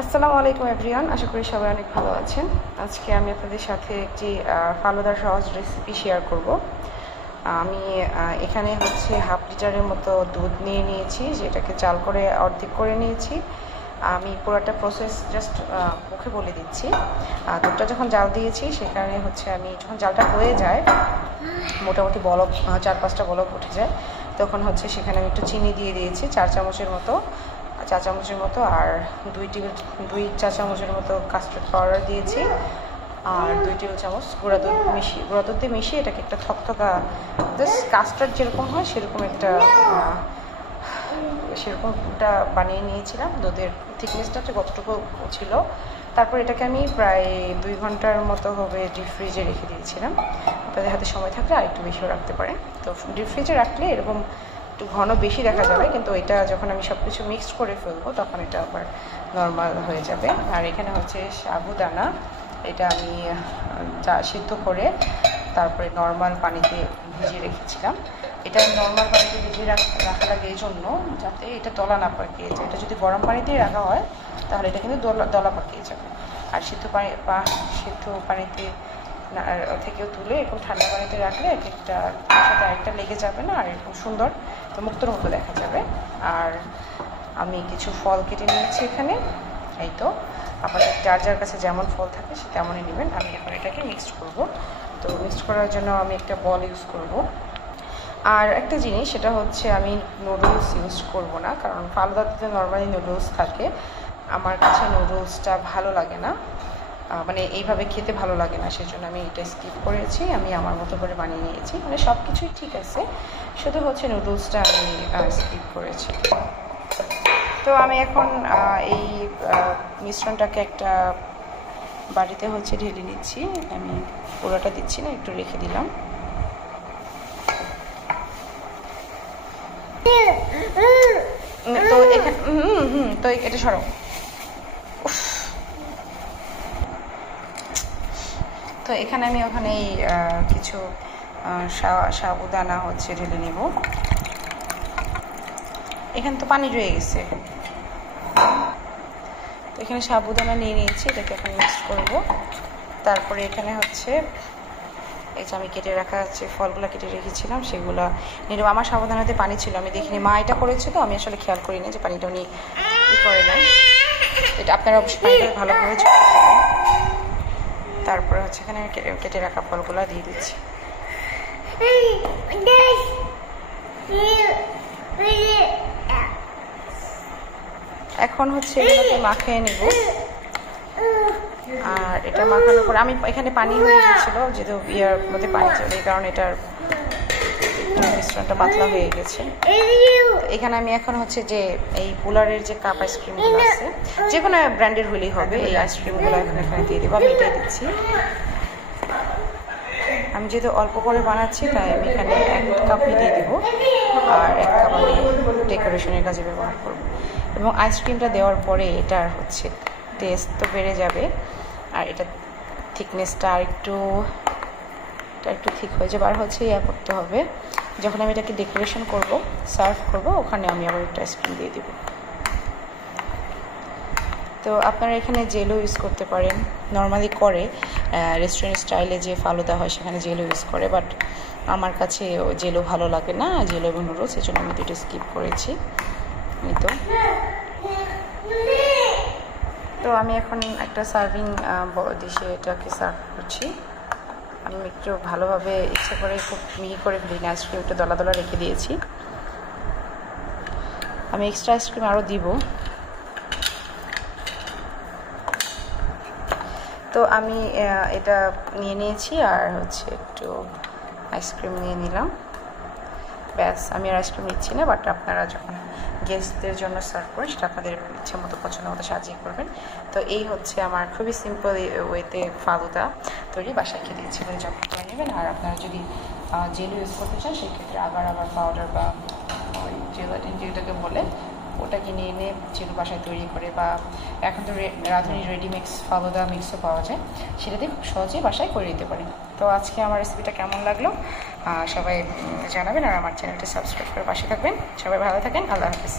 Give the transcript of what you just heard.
আসসালামু আলাইকুম এভরিওয়ান, আশা করি সবাই অনেক ভালো আছেন। আজকে আমি আপনাদের সাথে একটি ফালুদার সহজ রেসিপি শেয়ার করব। আমি এখানে হচ্ছে হাফ লিটারের মতো দুধ নিয়ে নিয়েছি, যেটাকে জাল করে অর্ধেক করে নিয়েছি। আমি পুরোটা প্রসেস জাস্ট মুখে বলে দিচ্ছি। দুধটা যখন জাল দিয়েছি সেখানে হচ্ছে আমি যখন জালটা হয়ে যায়, মোটামুটি বলক 4-5টা বলক উঠে যায়, তখন হচ্ছে সেখানে আমি একটু চিনি দিয়ে দিয়েছি 4 চামচের মতো, আর 2 চা চামচের মতো কাস্টার্ড পাউডার দিয়েছি, আর 2 টেবিল চামচ গুঁড়া দুধ দিয়ে মিশিয়ে এটাকে একটা থকথকা জাস্ট কাস্টার্ড যেরকম হয় সেরকমটা বানিয়ে নিয়েছিলাম। দুধের থিকনেসটা কতটুকু ছিল। তারপর এটাকে আমি প্রায় 2 ঘন্টার মতো হবে ডিপ ফ্রিজে রেখে দিয়েছিলাম। আপনাদের হাতে সময় থাকলে আর একটু বেশিও রাখতে পারেন। তো ডিপ ফ্রিজে রাখলে এরকম একটু ঘন বেশি দেখা যাবে, কিন্তু এটা যখন আমি সব কিছু মিক্সড করে ফেলবো তখন এটা আবার নর্মাল হয়ে যাবে। আর এখানে হচ্ছে সাবুদানা, এটা আমি সিদ্ধ করে তারপরে নর্মাল পানিতে ভিজিয়ে রেখেছিলাম। এটা নর্মাল পানিতে ভিজিয়ে রাখা লাগে এই জন্য যাতে এটা দলা না পাকিয়ে যায়। এটা যদি গরম পানি দিয়ে রাখা হয় তাহলে এটা কিন্তু দলা পাকিয়ে যাবে। আর সিদ্ধ পানিতে থেকেও তুলে এরকম ঠান্ডা পানিতে রাখলে একটা সাথে আরেকটা লেগে যাবে না, আর এরকম সুন্দর তো মুক্তোর মতো দেখা যাবে। আর আমি কিছু ফল কেটে নিয়েছি এখানে, এই তো আপনাদের যার কাছে যেমন ফল থাকে সে তেমনই নেবেন। আমি এখন এটাকে মিক্সড করব। তো মিক্সড করার জন্য আমি একটা বল ইউজ করব। আর একটা জিনিস, সেটা হচ্ছে আমি নুডলস ইউজ করব না, কারণ ফালুদাতে নর্মালি নুডলস থাকে। আমার কাছে নুডলসটা ভালো লাগে না, মানে এইভাবে খেতে ভালো লাগে না, সেজন্য আমি এটা স্কিপ করেছি। আমি আমার মতো করে বানিয়ে নিয়েছি, মানে সব কিছুই ঠিক আছে, শুধু হচ্ছে নুডলসটা আমি স্কিপ করেছি। তো আমি এখন এই মিশ্রণটাকে একটা বাটিতে হচ্ছে ঢেলে নিচ্ছি। আমি পুরোটা দিচ্ছি না, একটু রেখে দিলাম। তো এখানে তো এটা সরো। তো এখানে আমি ওখানে কিছু সাবুদানা হচ্ছে ঢেলে নিব। এখানে তো পানি রয়ে গেছে, তো এখানে সাবুদানা নিয়ে নিয়েছি, এটাকে এখন মিক্স করব। তারপরে এখানে হচ্ছে এই যে আমি কেটে রাখা আছে ফলগুলো কেটে রেখেছিলাম সেগুলো নিয়ে নেব। আমার সাবুদানাতে পানি ছিল, আমি দেখিনি, মা এটা করেছে, তো আমি আসলে খেয়াল করিনি যে পানিটা উনি করে নাই। এটা আপনারা অবশ্যই পানিটা ভালোভাবে ঝরিয়ে নেবেন। তারপরে হচ্ছে এখানে কেটে রাখা ফলগুলো দিয়ে দিচ্ছি। এখন হচ্ছে এগুলোকে মাখিয়ে নেব। আর এটা মাখানোর পর আমি এখানে পানি হয়ে গেছিলো, যেহেতু ইয়ার মধ্যে পানি ছিল, এই কারণে এটার মিশ্রণটা পাতলা হয়ে গেছে। এখানে আমি এখন হচ্ছে যে এই পোলারের যে কাপ আইসক্রিমগুলো আছে, যে কোনো ব্র্যান্ডের হলেই হবে, এই আইসক্রিমগুলো এখন এখানে দিয়ে দেবো। আমি এটাই দিচ্ছি। আমি যেহেতু অল্প করে বানাচ্ছি তাই আমি এখানে 1 কাপই দিয়ে দেবো, আর 1 কাপ আমি ডেকোরেশনের কাজে ব্যবহার করব। এবং আইসক্রিমটা দেওয়ার পরে এটার হচ্ছে টেস্ট তো বেড়ে যাবে, আর এটা থিকনেসটা আর একটু ঠিক হয়ে যাবে। আর হচ্ছে ইয়া করতে হবে, যখন আমি এটাকে ডেকোরেশন করব, সার্ভ করব, ওখানে আমি আবার একটা আইসক্রিম দিয়ে দেবো। তো আপনারা এখানে জেলও ইউজ করতে পারেন, নর্মালি করে রেস্টুরেন্ট স্টাইলে যে ফালুদা হয় সেখানে জেলও ইউজ করে, বাট আমার কাছে জেলও ভালো লাগে না, জেলো এবং নুডলস, এই জন্য আমি দুটো স্কিপ করেছি। তো আমি এখন একটা সার্ভিং ডিশে এটাকে সার্ভ করছি। আমি একটু ভালোভাবে ইচ্ছা করে খুব মিহি করে ফেলি, আইসক্রিম একটু দলা দলা রেখে দিয়েছি। আমি এক্সট্রা আইসক্রিম আরও দিব। তো আমি এটা নিয়ে নিয়েছি, আর হচ্ছে একটু আইসক্রিম নিয়ে নিলাম, ব্যাস। আমি আর আইসক্রিম নিচ্ছি না, বাট আপনারা যখন গেস্টদের জন্য সার্ভ করেন সেটা আপনাদের ইচ্ছে মতো পছন্দ মতো সাজিয়ে করবেন। তো এই হচ্ছে আমার খুবই সিম্পল ওয়েতে ফালুদা তৈরি, বাসায় খেতে ইচ্ছে করে যখন করে নেবেন। আর আপনারা যদি জেল ইউজ করতে চান সেক্ষেত্রে আবার পাউডার বা ওই জেলাটিন যেটাকে বলে ওটা কিনে এনে যেগুলো বাসায় তৈরি করে, বা এখন তো রাঁধুনি রেডিমিক্স ফালুদা মিক্সও পাওয়া যায়, সেটা দিয়ে খুব সহজেই বাসায় করে দিতে পারেন। তো আজকে আমার রেসিপিটা কেমন লাগলো সবাই জানাবেন, আর আমার চ্যানেলটি সাবস্ক্রাইব করে পাশে থাকবেন। সবাই ভালো থাকেন, আল্লাহ হাফিজ।